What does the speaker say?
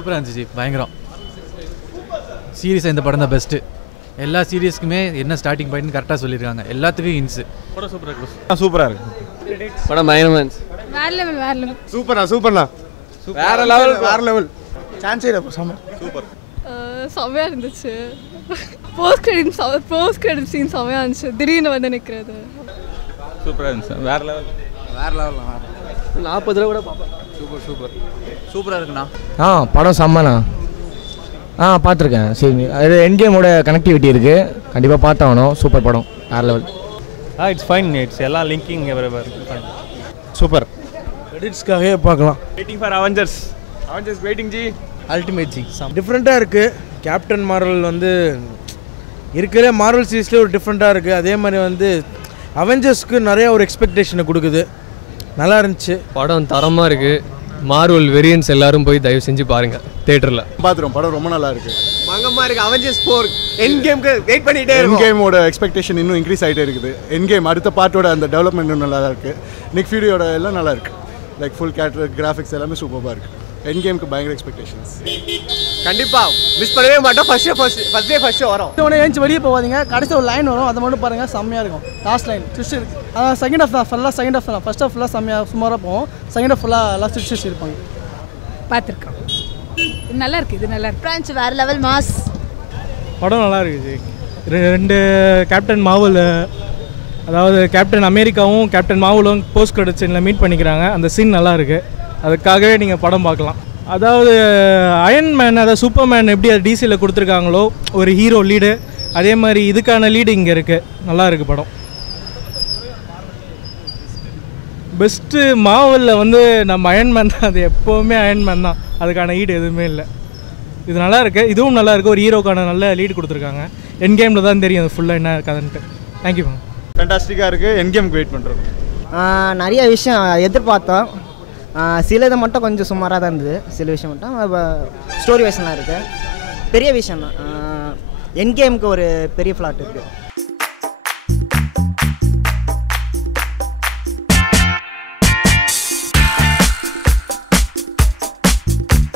சூப்பராக இருந்துச்சு, பயங்கரம். சீரியஸாக இந்த படம் தான் பெஸ்ட்டு. எல்லா சீரியஸ்க்குமே என்ன ஸ்டார்டிங் பாயிண்ட்னு கரெக்டாக சொல்லியிருக்காங்க. எல்லாத்துக்கும் ஹின்ஸு. படம் சூப்பராக இருக்கு. சூப்பராக இருக்கு படம் பயங்கரமாக இருந்துச்சு. வேற லெவல். சூப்பர்ண்ணா வேற லெவல் சான்ஸே இல்லை. சூப்பர். செம்மையாக இருந்துச்சு. போஸ்ட் கிரெடிட் சீன் செம்மையாக இருந்துச்சு. திடீர்னு வந்து நிற்கிறது சூப்பராக இருந்துச்சு. வேற லெவல் 40 கூட பார்ப்பேன். சூப்பராக இருக்குண்ணா. படம் செம்மண்ணா. பார்த்துருக்கேன். சரி, அது எண்ட் கேமோட கனெக்டிவிட்டி இருக்குது, கண்டிப்பாக பார்த்தாகணும். சூப்பர் படம், வேறு லெவல். It's fine. இட்ஸ் எல்லாம் லிங்கிங் எவரிவேர். சூப்பர். கிரெடிட்ஸ்க்காகவே பார்க்கலாம். Waiting for Avengers waiting G. Ultimate G. டிஃப்ரெண்ட்டாக இருக்குது. கேப்டன் மார்வல் வந்து இருக்கிற மார்வல் சீரீஸ்லேயே ஒரு டிஃப்ரெண்ட்டாக இருக்குது. அதே மாதிரி வந்து அவெஞ்சர்ஸ்க்கு நிறைய ஒரு எக்ஸ்பெக்டேஷனை கொடுக்குது. நல்லா இருந்துச்சு. படம் தரமாக இருக்குது. மார்வல் வெரியன்ஸ் எல்லாரும் போய் தயவு செஞ்சு பாருங்கள் தேட்டரில். பார்த்துருவோம். படம் ரொம்ப நல்லா இருக்குது. மங்கமாக இருக்குது. அவெஞ்சர்ஸ் 4 எண்ட் கேம்க்கு வெயிட் பண்ணிகிட்டே எண்ட் கேமோட எக்ஸ்பெக்டேஷன் இன்னும் இன்க்ரீஸ் ஆகிட்டே இருக்குது. எண்ட் கேம் அடுத்த பார்ட்டோட அந்த டெவலப்மெண்ட் இன்னும் நல்லா இருக்குது. நிக் ஃபியூரியோட எல்லாம் நல்லா இருக்குது. லைக் ஃபுல் கேரக்டர் கிராஃபிக்ஸ் எல்லாமே சூப்பராக இருக்குது. எண்ட் கேமுக்கு பயங்கர எக்ஸ்பெக்டேஷன்ஸ். கண்டிப்பாக மிஸ் பண்ணவே மாட்டோம். ஃபர்ஸ்ட் வரும். உடனே ஏஞ்சி வெளியே போகாதீங்க. கடைசி ஒரு லைன் வரும், அதை மட்டும் பாருங்கள், செம்மையாக இருக்கும். லாஸ்ட் லைன் ட்விஸ்ட் இருக்குது. அதான் செகண்ட் ஹாஃப் தான். செகண்ட் ஹாஃப் தான். ஃபர்ஸ்ட் ஹாஃப் ஃபுல்லாக செம்மையாக சுமாராக போகும். செகண்ட் ஹாஃப் ஃபுல்லாக லாஸ்ட் ட்விஸ்ட் இருப்பாங்க. பார்த்துருக்கோம். நல்லா இருக்குது. இது நல்லா இருக்கு. பிரான்ச் வேறு லெவல் மாஸ். படம் நல்லா இருக்குது. 2 கேப்டன் மார்வல், அதாவது கேப்டன் அமெரிக்காவும் கேப்டன் மார்வலும் போஸ்ட் கிரெடிட் சீனில் மீட் பண்ணிக்கிறாங்க. அந்த சீன் நல்லா இருக்குது. அதுக்காகவே நீங்கள் படம் பார்க்கலாம். அதாவது அயன் மேன், அதாவது சூப்பர்மேன் எப்படி அது டிசியில் கொடுத்துருக்காங்களோ ஒரு ஹீரோ லீடு, அதே மாதிரி இதுக்கான லீடு இங்கே இருக்குது. நல்லா இருக்குது படம். பெஸ்ட்டு மார்வலில் வந்து நம்ம அயன்மேன் தான். அது எப்போவுமே அயன்மேன் தான். அதுக்கான ஈடு எதுவுமே இல்லை. இது நல்லா இருக்குது. இதுவும் நல்லா இருக்குது. ஒரு ஹீரோக்கான நல்ல லீடு கொடுத்துருக்காங்க. என் கேமில் தான் தெரியும் அது ஃபுல்லாக என்ன கதைன்ட்டு. Thank you ma'am. ஃபேண்டாஸ்டிக்காக இருக்குது. என் கேமுக்கு வெயிட் பண்ணுறோம். நிறைய விஷயம் எதிர்பார்த்தோம். சில இதை மட்டும் கொஞ்சம் சுமாராக தான் இருந்தது. சில விஷயம் மட்டும் ஸ்டோரி வைஸ்லாம் இருக்குது. பெரிய விஷயம் தான். என் கேமுக்கு ஒரு பெரிய ஃப்ளாட் இருக்குது.